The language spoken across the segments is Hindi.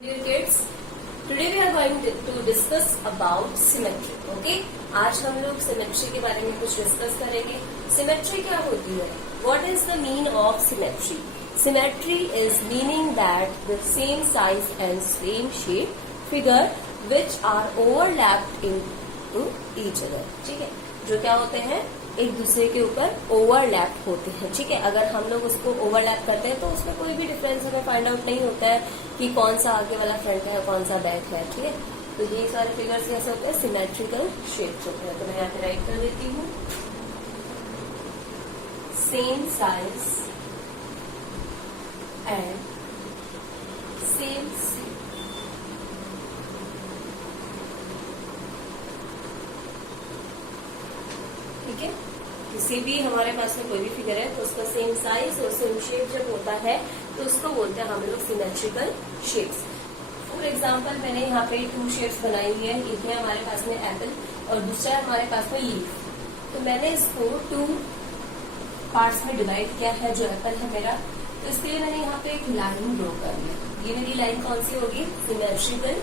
Dear kids, today we are going to discuss about symmetry. Okay? आज हम लोग symmetry के बारे में कुछ discuss करेंगे. Symmetry क्या होती है? What is the mean of symmetry? Symmetry is meaning that the same size and same shape figure which are overlapped into each other. ठीक है? जो क्या होते हैं? एक दूसरे के ऊपर ओवरलैप होते हैं. ठीक है, अगर हम लोग उसको ओवरलैप करते हैं तो उसमें कोई भी डिफरेंस हमें फाइंड आउट नहीं होता है कि कौन सा आगे वाला फ्रंट है कौन सा बैक है. ठीक है, तो ये सारे फिगर्स कैसे होते हैं? सिमेट्रिकल शेप्स होते हैं. तो मैं यहाँ पे राइट कर देती हूँ. Same size and same shape. ठीक है, किसी भी हमारे पास में कोई भी फिगर है तो उसका सेम साइज और सेम शेप जब होता है तो उसको बोलते हैं हम लोग सिमेट्रिकल शेप्स. फॉर एग्जांपल मैंने यहाँ पे 2 शेप्स बनाई हुई है. एक है हमारे पास में एप्पल और दूसरा है हमारे पास में लीफ. तो मैंने इसको 2 पार्ट्स में डिवाइड किया है. जो एप्पल है मेरा, तो इसके लिए मैंने यहाँ पे एक लाइन ड्रॉ कर ली. ये मेरी लाइन कौन सी होगी? Symmetrical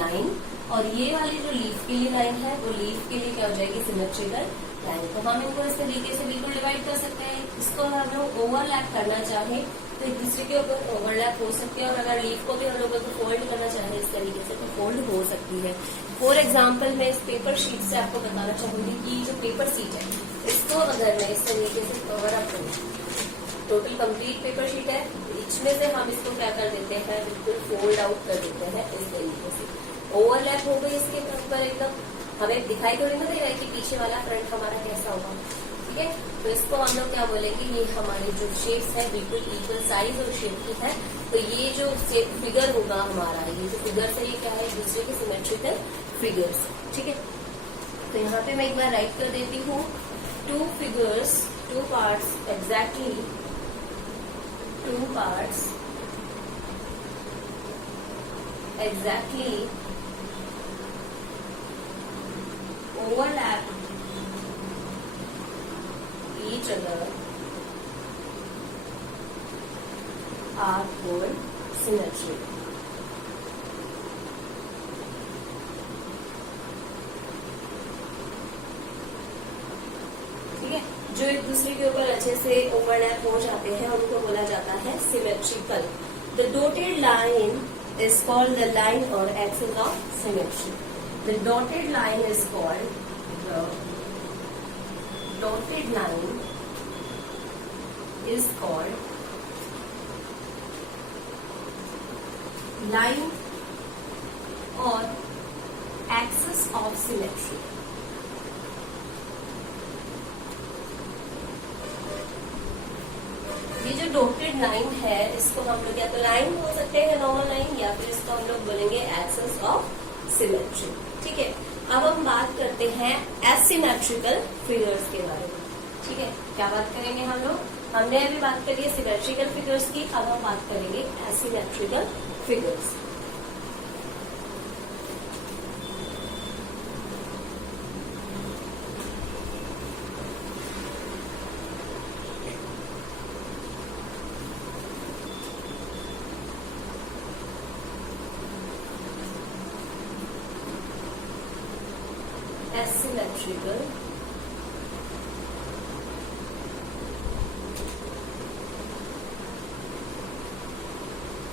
line. और ये वाली जो लीफ के लिए लाइन है वो लीफ के लिए क्या हो जाएगी? Symmetrical line. तो हम इनको इस तरीके से बिल्कुल डिवाइड कर सकते हैं. इसको हम लोग ओवरलैप करना चाहे तो एक दूसरे के ऊपर ओवरलैप हो सकते हैं. और अगर लीफ को भी हम लोग फोल्ड करना चाहे इस तरीके से तो फोल्ड हो सकती है. फॉर एग्जाम्पल मैं इस पेपर शीट से आपको बताना चाहूंगी कि जो पेपर शीट है इसको अगर मैं इस तरीके से कवर अप करूँ, टोटल कंप्लीट पेपर शीट है, इसमें से हम इसको क्या कर देते हैं? बिल्कुल फोल्ड आउट कर देते हैं इस तरीके से. ओवरलैप हो गई इसके ऊपर एकदम. हमें दिखाई थोड़ी ना दे रहा है कि पीछे वाला फ्रंट हमारा कैसा होगा. ठीक है, तो इसको हम लोग क्या बोलेंगे? ये हमारी जो शेप्स है बिल्कुल इक्वल साइज और शेप की है. तो ये जो फिगर होगा हमारा, ये जो फिगर्स है ये क्या है? एक दूसरे के सिमेट्रिकल फिगर्स. ठीक है, तो यहाँ पे मैं एक बार राइट कर देती हूँ. 2 figures, 2 parts, exactly 2 parts exactly overlap each other are called symmetry. ठीक है, जो एक दूसरे के ऊपर अच्छे से ओवरलैप हो जाते हैं उनको बोला जाता है symmetrical. The dotted line is called the line or axis of symmetry. The dotted line is called the dotted line is called line or axis of symmetry. ये जो डॉटेड लाइन है इसको हम लोग या तो लाइन बोल सकते हैं नॉर्मल लाइन, या फिर इसको हम लोग बोलेंगे एक्सिस ऑफ सिमेट्री. ठीक है, अब हम बात करते हैं एसिमेट्रिकल फिगर्स के बारे में. ठीक है, क्या बात करेंगे हम लोग? हमने अभी बात करी है सिमेट्रिकल फिगर्स की, अब हम बात करेंगे asymmetrical figures. Asymmetrical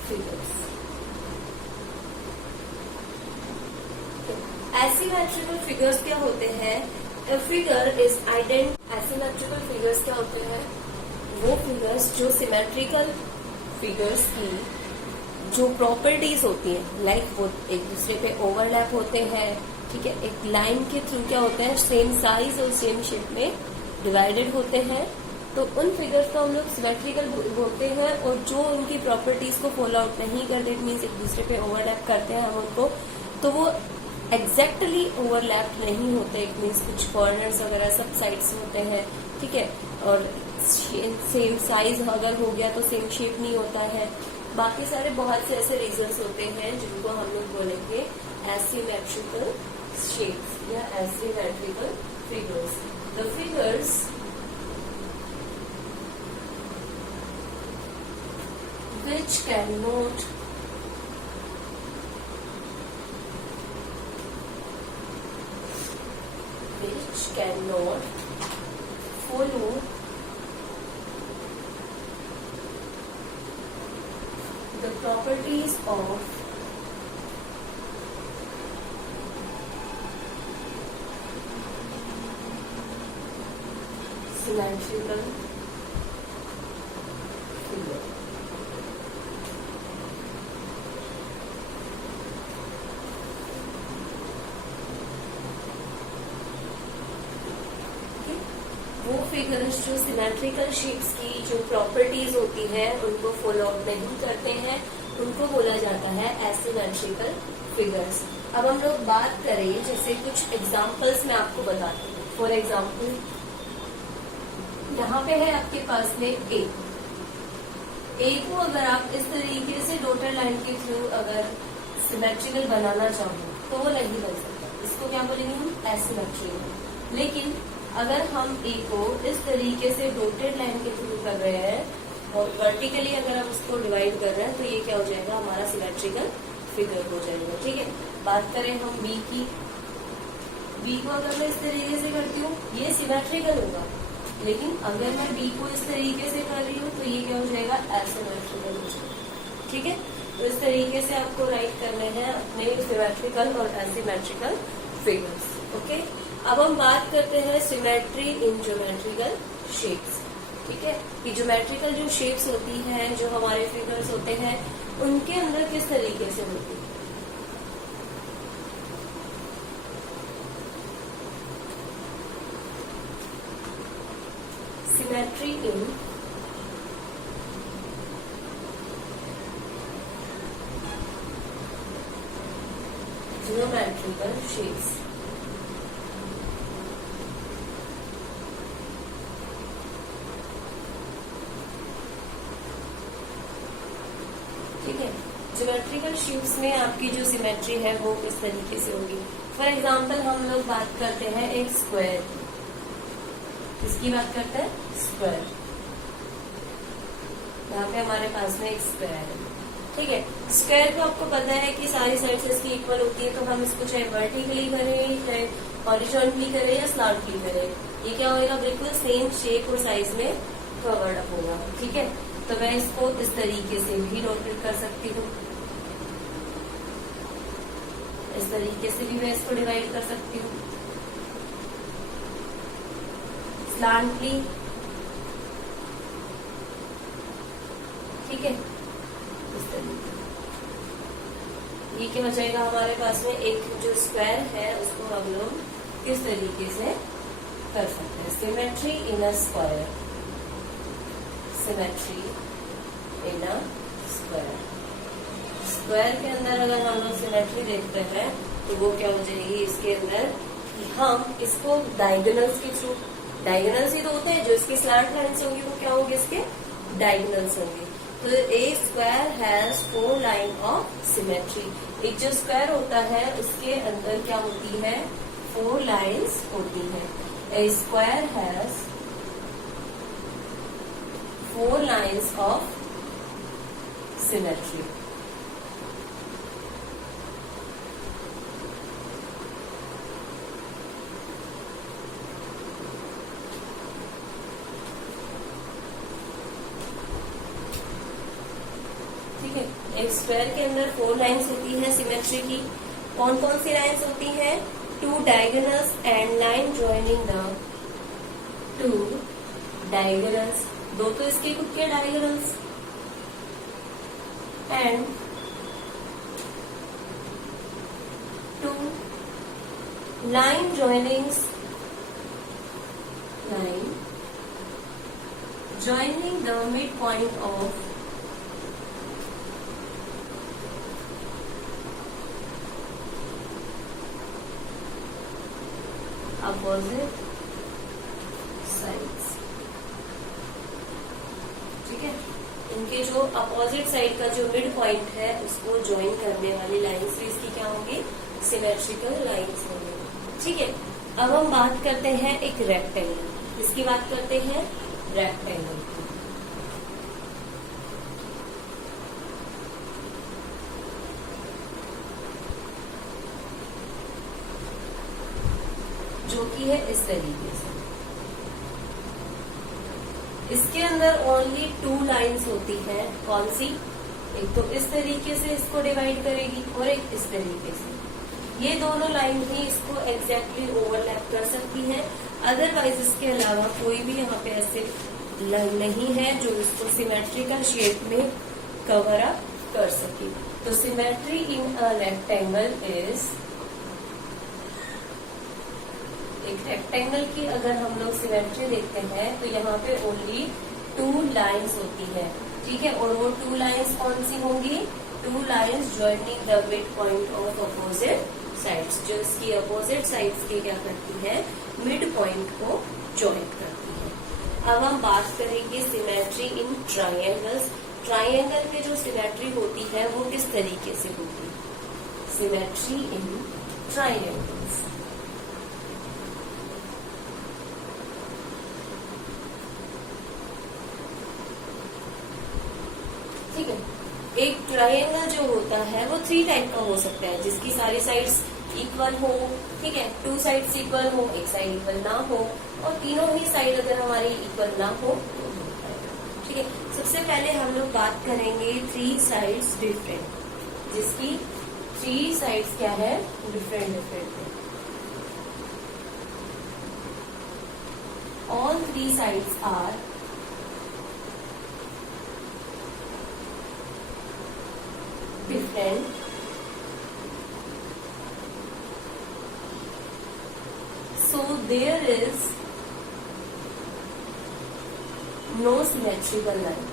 figures. Asymmetrical figures क्या होते हैं? A figure is asymmetrical figures क्या होते हैं? वो figures जो symmetrical figures की जो प्रॉपर्टीज होती है, लाइक वो एक दूसरे पे ओवरलैप होते हैं. ठीक है, एक लाइन के थ्रू क्या होता है? सेम साइज और सेम शेप में डिवाइडेड होते हैं. तो उन फिगर्स को हम लोग सिमेट्रिकल बोलते हैं. और जो उनकी प्रॉपर्टीज को फॉलो आउट नहीं करते, इट मीन्स एक दूसरे पे ओवरलैप करते हैं हम उनको, तो वो एग्जैक्टली ओवरलैप नहीं होते. इट मीन्स कुछ कॉर्नर्स वगैरह सब साइड्स होते हैं. ठीक है, और सेम साइज अगर हो गया तो सेम शेप नहीं होता है. बाकी सारे बहुत से ऐसे रीजंस होते हैं जिनको हम लोग बोलेंगे एसिमेट्रिकल shapes या asymmetrical figures. The figures which cannot can not follow the properties of symmetrical figure. वो फिगर्स जो सिमेट्रिकल शेप्स की जो प्रॉपर्टीज होती है उनको फॉलो अप नहीं करते हैं, उनको बोला जाता है एसिमेट्रिकल फिगर्स। अब हम लोग बात करें, जैसे कुछ एग्जांपल्स मैं आपको बताती हूँ। फॉर एग्जांपल यहाँ पे है आपके पास में ए को अगर आप इस तरीके से डॉटेड लाइन के थ्रू अगर सिमेट्रिकल बनाना चाहो तो वो नहीं बन सकता, इसको क्या बोलेंगे हम, एसिमेट्रिकल। लेकिन अगर हम ए को इस तरीके से डॉटेड लाइन के थ्रू कर रहे हैं और वर्टिकली अगर हम उसको डिवाइड कर रहे हैं तो ये क्या हो जाएगा, हमारा सिमेट्रिकल फिगर हो जाएगा। ठीक है, बात करें हम बी की, बी को अगर मैं इस तरीके से करती हूँ ये सिमेट्रिकल होगा, लेकिन अगर मैं बी को इस तरीके से कर रही हूँ तो ये क्या हो जाएगा, एसिमेट्रिकल हो जाएगा। ठीक है, तो इस तरीके से आपको राइट करने हैं अपने सिमेट्रिकल और एसिमेट्रिकल फिगर्स। ओके, अब हम बात करते हैं सिमेट्री इन ज्योमेट्रिकल शेप्स। ठीक है, कि ज्योमेट्रिकल जो शेप्स होती हैं, जो हमारे फिगर्स होते हैं, उनके अंदर किस तरीके से होती है। सिमेट्री इन ज्योमेट्रिकल शेप्स। ठीक है, ज्योमेट्रिकल शेप्स में आपकी जो सिमेट्री है वो किस तरीके से होगी। फॉर एग्जाम्पल हम लोग बात करते हैं एक स्क्वायर, इसकी बात करते हैं स्क्वायर। यहाँ पे हमारे पास में एक स्क्वायर है। ठीक है, स्क्वायर को आपको पता है कि सारी साइड्स इसकी इक्वल होती है, तो हम इसको चाहे वर्टिकली करें, चाहे हॉरिजॉन्टली करें या स्लैंटली करें, ये क्या होगा, बिल्कुल सेम शेप और साइज में कवर्ड अप होगा। ठीक है, तो मैं इसको इस तरीके से भी रोटेट कर सकती हूँ, इस तरीके से भी मैं इसको डिवाइड कर सकती हूँ, स्लैंटली। ठीक है, इस तरीके ये क्या हो जाएगा, हमारे पास में एक जो स्क्वायर है उसको हम लोग किस तरीके से कर सकते हैं, symmetry in a square, symmetry in a square. Square के अंदर अगर हम लोग सिमेट्री देखते हैं तो वो क्या हो जाएगी, इसके अंदर कि हम इसको डायगोनल्स के थ्रू, डायगोनल्स ही तो होते हैं जो इसकी स्लैंट लाइन्स होंगी, वो क्या होंगे, इसके डायगोनल्स होंगे। तो A square has 4 line of symmetry. एक जो स्क्वायर होता है उसके अंदर क्या होती है, 4 लाइन्स होती है। A square has 4 lines of symmetry. ठीक है, एक स्क्वायर के अंदर 4 लाइन्स होती है सिमेट्री की। कौन कौन सी लाइन्स होती हैं, 2 diagonals and line joining the 2 diagonals, 2 तो इसके खुद के diagonals, and 2 line joinings, line joining the mid point of opposite sides. ठीक है, इनके जो अपोजिट साइड का जो मिड पॉइंट है उसको ज्वाइन करने वाली लाइन्स भी इसकी क्या होंगी, सिमेट्रिकल लाइन्स होंगी। ठीक है, अब हम बात करते हैं एक रेक्टेंगल, इसकी बात करते हैं रेक्टेंगल। जो कि है इस तरीके से। इसके अंदर ओनली 2 लाइंस होती हैं, कौन सी? एक तो इस तरीके से इसको डिवाइड करेगी और एक इस तरीके से। ये दोनों लाइन ही इसको एग्जैक्टली ओवरलैप कर सकती है, अदरवाइज इसके अलावा कोई भी यहाँ पे ऐसे लाइन नहीं है जो इसको सिमेट्रिकल शेप में कवर अप कर सके। तो symmetry in a rectangle is, एक रेक्टेंगल की अगर हम लोग सिमेट्री देखते हैं तो यहाँ पे ओनली 2 लाइंस होती है, ठीक है। और वो 2 लाइंस कौन सी होंगी? 2 lines joining the mid point of opposite sides, जो इसकी अपोजिट साइड्स के क्या करती है? मिड पॉइंट को जॉइन करती है। अब हम बात करेंगे सिमेट्री इन ट्राइंगल्स। ट्राइंगल में जो सिमेट्री होती है वो किस तरीके से होती है? सिमेट्री इन ट्राइंगल्स। ठीक है, एक ट्रायंगल जो होता है वो 3 टाइप का हो सकता है, जिसकी सारी साइड्स इक्वल हो, ठीक है, 2 साइड्स इक्वल हो, एक साइड इक्वल ना हो, और तीनों ही साइड अगर हमारी इक्वल ना हो तो होता है। ठीक है, सबसे पहले हम लोग बात करेंगे 3 साइड्स डिफरेंट, जिसकी 3 साइड्स क्या है? डिफरेंट डिफरेंट है। All 3 sides are different, so there is no symmetrical line.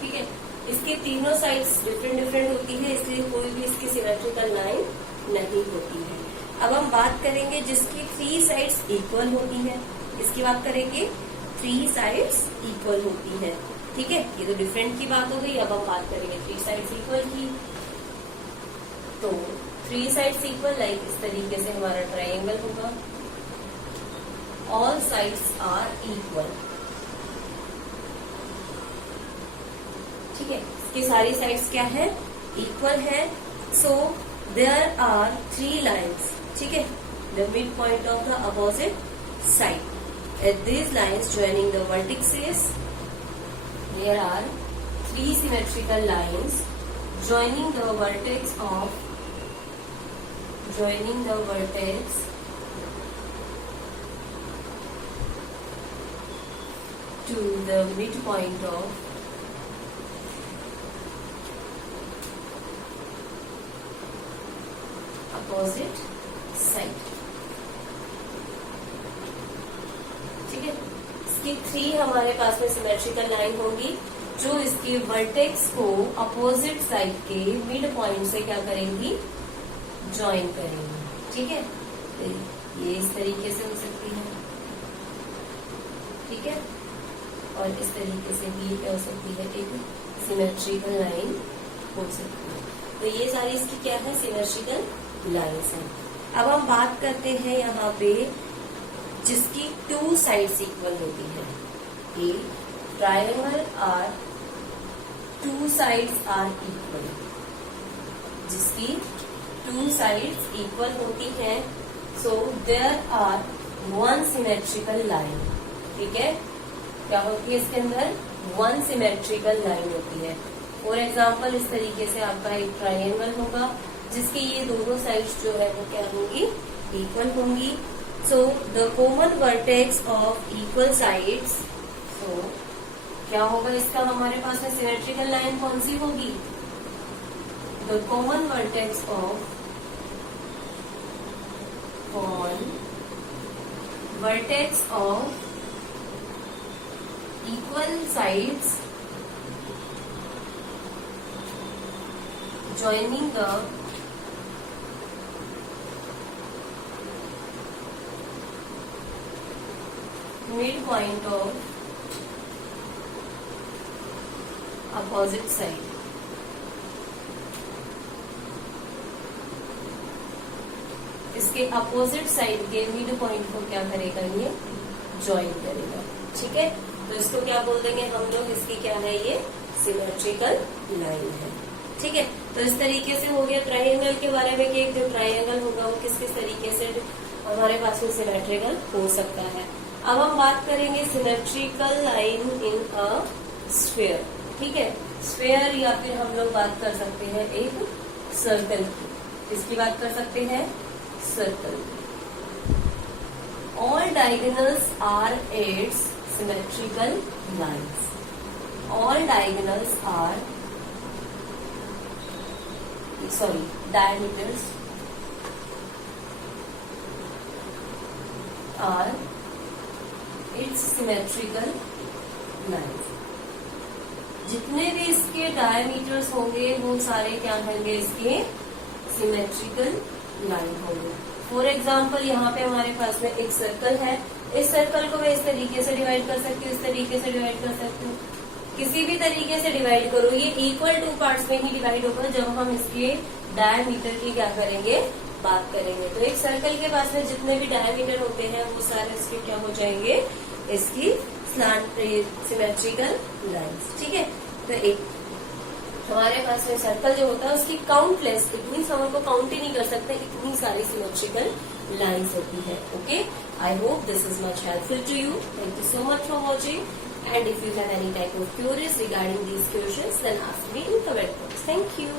ठीक है, इसके तीनों साइड्स डिफरेंट डिफरेंट होती है, इसलिए कोई भी इसकी सिमेट्रिकल लाइन नहीं होती है। अब हम बात करेंगे जिसकी 3 साइड्स इक्वल होती है, इसकी बात करेंगे 3 साइड्स इक्वल होती है। ठीक है, ये तो डिफरेंट की बात हो गई। अब हम बात करेंगे 3 साइड्स इक्वल की। तो 3 साइड्स इक्वल लाइक इस तरीके से हमारा ट्रायंगल होगा। ऑल साइड्स आर इक्वल, ठीक है, इसकी सारी साइड्स क्या है? इक्वल है। सो देयर आर 3 लाइन्स, ठीक है, the mid point of the opposite side. At these lines joining the vertices, there are 3 symmetrical lines joining the vertex to the midpoint of opposite side. ठीक है, इसकी 3 हमारे पास में सिमेट्रिकल लाइन होंगी जो इसके वर्टेक्स को अपोजिट साइड के मिड पॉइंट से क्या करेंगी? ज्वाइन करेंगी। ठीक है, तो ये इस तरीके से हो सकती है, ठीक है, और इस तरीके से भी क्या हो सकती है? एक सिमेट्रिकल लाइन हो सकती है। तो ये सारी इसकी क्या है? सिमेट्रिकल लाइन्स हैं। अब हम बात करते हैं यहाँ पे जिसकी 2 साइड्स इक्वल होती है। A triangle are 2 sides are equal, जिसकी 2 साइड्स इक्वल होती है। So there are 1 symmetrical line. ठीक है, क्या होती है इसके अंदर? 1 सिमेट्रिकल लाइन होती है। फॉर एग्जाम्पल इस तरीके से आपका एक ट्रायंगल होगा जिसकी ये दोनों साइड्स जो है वो क्या होंगी? इक्वल होंगी। So the common vertex of equal sides, so क्या होगा इसका? हमारे पास में सिमेट्रिकल लाइन कौन सी होगी? The common vertex of equal sides joining the midpoint of opposite side. इसके अपोजिट साइड के मिड पॉइंट को क्या करेगा? ये ज्वाइन करेगा। ठीक है, तो इसको क्या बोल देंगे हम लोग? इसकी क्या है? ये सिमेट्रिकल लाइन है। ठीक है, तो इस तरीके से हो गया ट्राइंगल के बारे में कि एक जो ट्राइंगल होगा वो किस किस तरीके से हमारे पास में सिमेट्रिकल हो सकता है। अब हम बात करेंगे symmetrical line in a sphere. ठीक है, स्फीयर या फिर हम लोग बात कर सकते हैं एक सर्कल की। किसकी बात कर सकते हैं? Circle. All diagonals are its symmetrical lines. All diagonals are diameters are its symmetrical lines। जितने भी इसके डायमीटर्स होंगे वो सारे क्या होंगे? इसके सिमेट्रिकल लाइन होंगे। फॉर एग्जाम्पल यहाँ पे हमारे पास में एक सर्कल है, इस सर्कल को मैं इस तरीके से डिवाइड कर सकती हूँ, इस तरीके से डिवाइड कर सकती हूँ, किसी भी तरीके से डिवाइड करो, ये इक्वल टू पार्ट्स में ही डिवाइड होगा जब हम इसके डायमीटर की क्या करेंगे? बात करेंगे। तो एक सर्कल के पास में जितने भी डायमीटर होते हैं वो सारे इसके क्या हो जाएंगे? इसकी स्लैंट सिमेट्रिकल लाइंस। ठीक है, तो एक हमारे पास में सर्कल जो होता है उसकी काउंटलेस, इतनी हम को काउंट ही नहीं कर सकते, इतनी सारी सिमेट्रिकल लाइंस होती है। Okay, I hope this is much helpful to you. Thank you so much for watching, and if you have any type of queries regarding these questions, then ask me in comment box. Thank you.